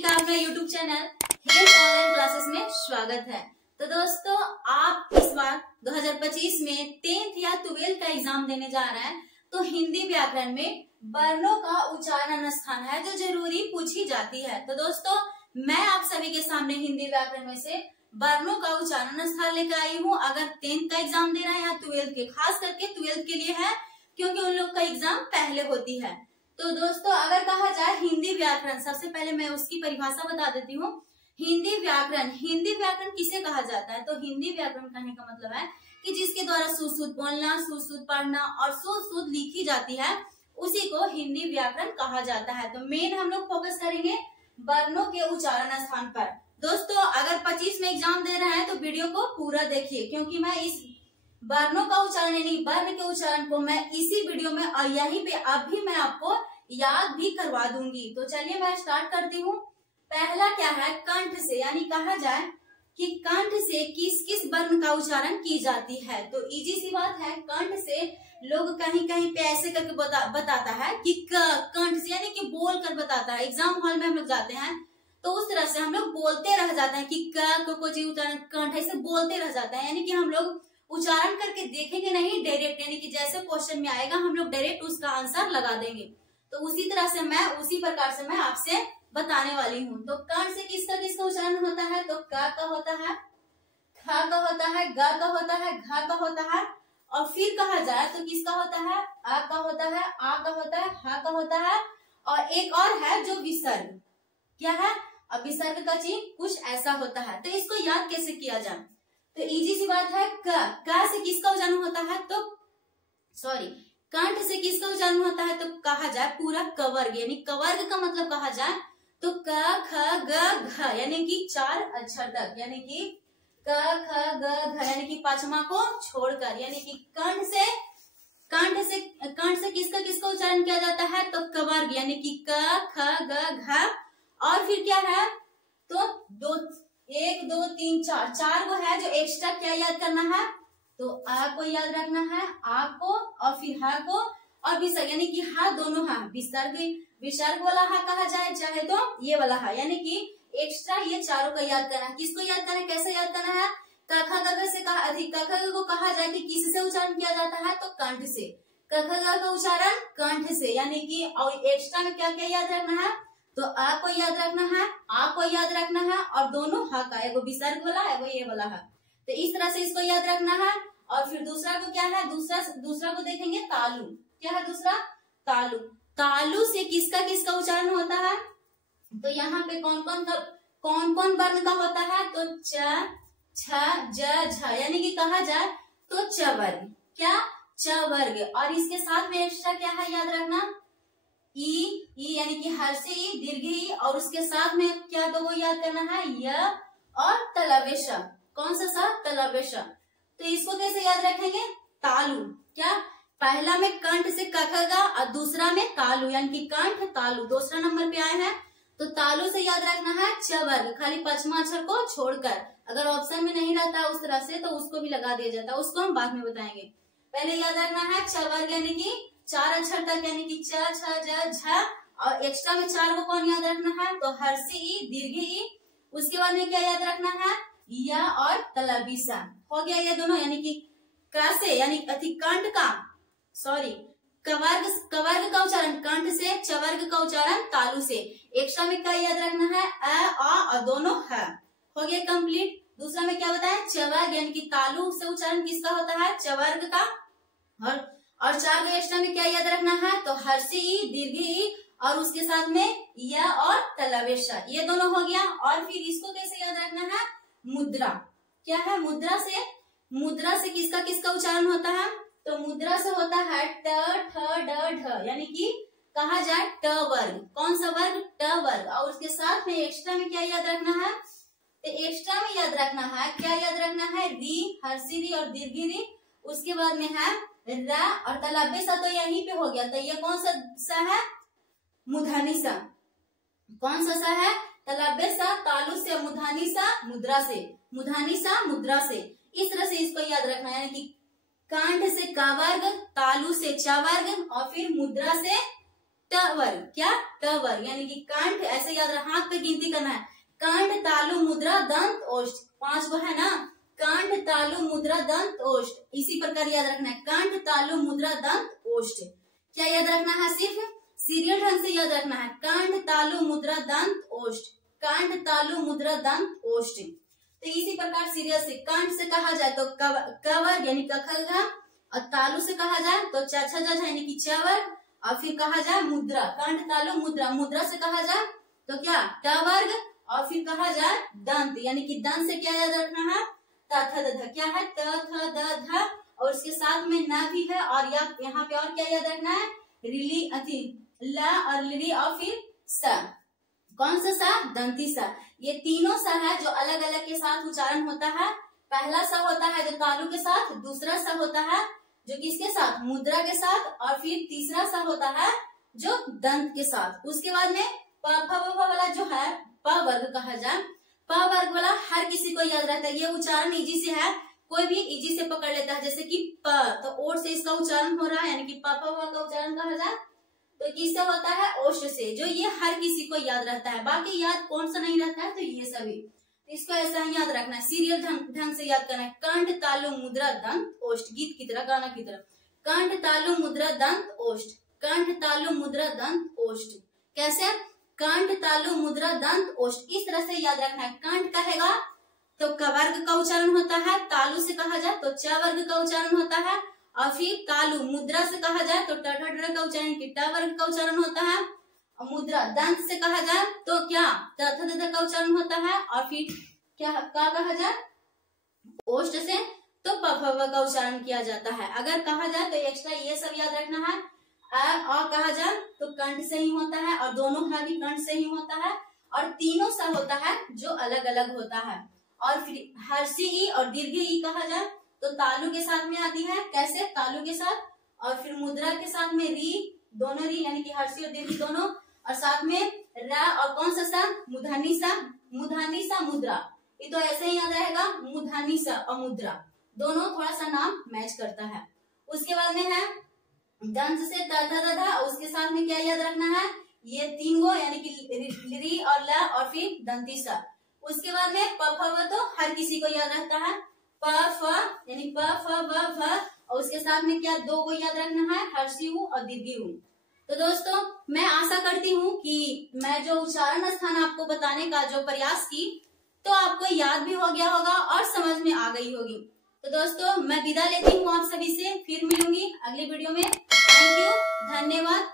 सभी का अपना YouTube channel health online classes में स्वागत है। तो दोस्तों, आप इस बार 2025 में 10th या 12th का एग्जाम देने जा रहे हैं, तो हिंदी व्याकरण में वर्णों का उच्चारण स्थान है जो जरूरी पूछी जाती है। तो दोस्तों, मैं आप सभी के सामने हिंदी व्याकरण में से वर्णों का उच्चारण स्थान लेकर आई हूँ। अगर 10th का एग्जाम दे रहे हैं या 12th के, खास करके 12th के लिए है क्योंकि उन लोग का एग्जाम पहले होती है। तो दोस्तों, अगर कहा जाए हिंदी व्याकरण, सबसे पहले मैं उसकी परिभाषा बता देती हूँ। हिंदी व्याकरण किसे कहा जाता है? तो हिंदी व्याकरण कहने का मतलब है कि जिसके द्वारा शुद्ध बोलना, शुद्ध पढ़ना और शुद्ध लिखी जाती है, उसी को हिंदी व्याकरण कहा जाता है। तो मेन हम लोग फोकस करेंगे वर्णों के उच्चारण स्थान पर। दोस्तों, अगर 25 में एग्जाम दे रहे हैं तो वीडियो को पूरा देखिए, क्योंकि मैं इस वर्णों का उच्चारण यानी वर्ण के उच्चारण को मैं इसी वीडियो में और यहीं पे अभी मैं आपको याद भी करवा दूंगी। तो चलिए मैं स्टार्ट करती हूँ। पहला क्या है? कंठ से, यानी कहा जाए कि कंठ से किस किस वर्ण का उच्चारण की जाती है। तो इजी सी बात है, कंठ से लोग कहीं कहीं पे ऐसे करके बताता है कि कंठ से, यानी कि बोल कर बताता है। एग्जाम हॉल में हम लोग जाते हैं तो उस तरह से हम लोग बोलते रह जाते हैं कि को उच्चारण कंठ, ऐसे बोलते रह जाते हैं। यानी कि हम लोग उच्चारण करके देखेंगे नहीं, डायरेक्ट, यानी कि जैसे क्वेश्चन में आएगा हम लोग डायरेक्ट उसका आंसर लगा देंगे। तो उसी तरह से उसी प्रकार से मैं आपसे बताने वाली हूँ। तो कंठ से किसका किसका उच्चारण होता है? तो क का होता है, ख का होता है, ग का होता है, घ का होता है, और फिर कहा जाए तो किसका होता है? आ का होता है, आ का होता है, ह का होता है, और एक और है जो विसर्ग। क्या है? अब विसर्ग का चिन्ह कुछ ऐसा होता है। तो इसको याद कैसे किया जाए? तो इजी सी बात है, क से किसका उच्चारण होता है? तो कंठ से किसका उच्चारण होता है? तो कहा जाए पूरा कवर्ग, यानी कवर्ग का मतलब कहा जाए तो क ख ग घ, यानी कि 4 अक्षर तक, यानी कि क ख ग घ, यानी कि पांचवा को छोड़कर, यानी कि कंठ से किसका किसका उच्चारण किया जाता है? तो कवर्ग, यानी कि क ख ग घ, और फिर क्या है? तो 1 2 3 4 वो है जो एक्स्ट्रा। क्या याद करना है? तो आ को याद रखना है, आ को, और फिर हा को, और विसर्ग, यानी कि हा दोनों हा, विसर्ग वाला हा कहा जाए चाहे तो ये वाला हा, यानी कि एक्स्ट्रा ये चारों का याद करना है। किसको याद करना है, कैसे याद करना है? कखा गग से कहा अधिक, कखा को कहा जाए कि किससे उच्चारण किया जाता है? तो कंठ से। कखा गग का उच्चारण कंठ से, यानी कि और एक्स्ट्रा में क्या क्या याद रखना है? तो आ को याद रखना है, आ को याद रखना है, और दोनों हा का, एगो विसर्ग वाला है, एगो ये वाला है। तो इस तरह से इसको याद रखना है। और फिर दूसरा को क्या है? दूसरा को देखेंगे तालु। क्या है दूसरा? तालु। तालु से किसका किसका उच्चारण होता है? तो यहाँ पे कौन कौन वर्ण का होता है? तो च छ ज झ, यानी कि कहा जाए तो च वर्ग। क्या? च वर्ग। और इसके साथ में एक्स्ट्रा क्या है याद रखना? ई, यानी कि हर्ष ई, दीर्घ ई, और उसके साथ में क्या दो वो याद करना है? य और तलवेश। कौन सा? तलवेश। तो इसको कैसे याद रखेंगे? तालु। क्या? पहला में कंठ से कखगा और दूसरा में तालु, यानी कि कंठ तालु दूसरा नंबर पे आए हैं। तो तालु से याद रखना है च वर्ग, खाली पांचवा अक्षर को छोड़कर। अगर ऑप्शन में नहीं रहता उस तरह से तो उसको भी लगा दिया जाता है, उसको हम बाद में बताएंगे। पहले याद रखना है च वर्ग, यानी कि 4 अक्षर तक, यानी कि च छ ज झ, और एक्स्ट्रा में 4 को कौन याद रखना है? तो हर्ष ई, दीर्घ ई। उसके बाद में क्या याद रखना है? या और तलबिसा। हो गया ये दोनों, यानी कि कैसे, यानी कंठ का कवर्ग का उच्चारण कंठ से, चवर्ग का उच्चारण तालु से। एक्स्ट्रा में क्या याद रखना है? अ आ और दोनों है। हो गया कंप्लीट। दूसरा में क्या बताया? चवर्ग, यानी कि तालु से उच्चारण किसका होता है? चवर्ग का। और 4 को एक्स्ट्रा में क्या याद रखना है? तो हर्ष ई, दीर्घ ई, और उसके साथ में य और तलवेश, ये दोनों हो गया। और फिर इसको कैसे याद रखना है? मुद्रा। क्या है? मुद्रा से किसका किसका उच्चारण होता है? तो मुद्रा से होता है ट ठ ड ढ, यानी कि कहा जाए ट वर्ग। कौन सा वर्ग? ट वर्ग। और उसके साथ में एक्स्ट्रा में क्या याद रखना है? तो एक्स्ट्रा में याद रखना है, क्या याद रखना है? री, हर्षी री और दीर्घ री। उसके बाद में है र और तलब्बे सा, तो यहीं पे हो गया। तो ये कौन सा है? मुधानी सा। कौन सा है? तलब्बे सा तालु से, मुधानी सा मुद्रा से, मुधानी सा मुद्रा से। इस तरह से इसको याद रखना है, यानी कि कंठ से क वर्ग, तालु से च वर्ग, और फिर मुद्रा से ट वर्ग। क्या? कवर यानी कि कंठ, ऐसे याद रखना, हाथ पे गिनती करना है। कंठ तालु मुद्रा दंत ओष्ठ, 5 गो है ना, कंठ तालु मुद्रा दंत ओष्ठ, इसी प्रकार याद रखना है, कंठ तालु मुद्रा दंत ओष्ठ। क्या याद रखना है? सिर्फ सीरियल ढंग से याद रखना है, कंठ तालु मुद्रा दंत ओष्ठ, कंठ तालु मुद्रा दंत ओष्ठ। तो इसी प्रकार सीरियल से कंठ से कहा जाए तो कवर यानी कखगा, और तालु से कहा जाए तो चछा यानी कि चवर, और फिर कहा जाए मुद्रा, कंठ तालु मुद्रा, मुद्रा से कहा जाए तो क्या टवर्ग, और फिर कहा जाए दंत यानी कि दंत से क्या याद रखना है? त थ द ध, क्या है? त थ द ध, और उसके साथ में न भी है, और यहाँ पे और क्या याद रखना है? रिली अति ल और लिरी, और फिर स, कौन सा सा? दंती सा। ये तीनों सा है जो अलग अलग के साथ उच्चारण होता है। पहला सा होता है जो तालु के साथ, दूसरा सा होता है जो किसके साथ? मुद्रा के साथ, और फिर तीसरा सा होता है जो दंत के साथ। उसके बाद में प फ वाला जो है प वर्ग कहा जाए, प वर्ग वाला हर किसी को याद रहता है, ये उच्चारण इजी से है, कोई भी इजी से पकड़ लेता है। जैसे कि प, तो ओठ से इसका उच्चारण हो रहा है, यानी कि प का उच्चारण कहा जाए तो किससे होता है? ओष्ठ से, जो ये हर किसी को याद रहता है। बाकी याद कौन सा नहीं रहता है? तो ये सभी, इसको ऐसा ही याद रखना है, सीरियल ढंग से याद करना है। कंठ तालु मुद्रा दंत ओष्ठ, गीत की तरह, गाना की तरह, कंठ तालु मुद्रा दंत ओष्ठ, कंठ तालु मुद्रा दंत ओष्ठ। कैसे? कंठ तालु मुद्रा दंत ओष्ठ, इस तरह से याद रखना है। कंठ कहेगा तो क वर्ग का उच्चारण होता है, तालु से कहा जाए तो च वर्ग का उच्चारण होता है, और फिर तालु मुद्रा से कहा जाए तो ट का उच्चारण की ट वर्ग का उच्चारण होता है, और मुद्रा दंत से कहा जाए तो क्या? त थ द ध का उच्चारण होता है, और फिर क्या कहा जाए? ओष्ठ से तो प फ व का उच्चारण किया जाता है। अगर कहा जाए तो एक्स्ट्रा ये सब याद रखना है। और कहा जाए तो कंठ से ही होता है, और दोनों है भी कंठ से ही होता है, और तीनों सा होता है जो अलग अलग होता है। और फिर हर्षी ई और दीर्घ ई कहा जाए तो तालु के साथ में आती है। कैसे? तालु के साथ, और फिर मुद्रा के साथ में री, दोनों री यानी कि हर्षी और दीर्घ दोनों, और साथ में रा, और कौन सा सा? मुधानी सा, मुधानी सा मुद्रा। ये तो ऐसे ही याद रहेगा, मुधानी सा और मुद्रा दोनों थोड़ा सा नाम मैच करता है। उसके बाद में है दंत से त थ द ध, उसके साथ में क्या याद रखना है? ये 3 गो यानी कि री और ल, और फिर दंती सा। उसके बाद में प फ व तो हर किसी को याद रहता है, प फ यानी प फ व भ, और उसके साथ में क्या 2 गो याद रखना है? हर्षी उ और दीर्घी उ। तो दोस्तों मैं आशा करती हूँ कि मैं जो उच्चारण स्थान आपको बताने का जो प्रयास की तो आपको याद भी हो गया होगा और समझ में आ गई होगी। तो दोस्तों मैं विदा लेती हूँ आप सभी से, फिर मिलूंगी अगले वीडियो में। थैंक यू, धन्यवाद।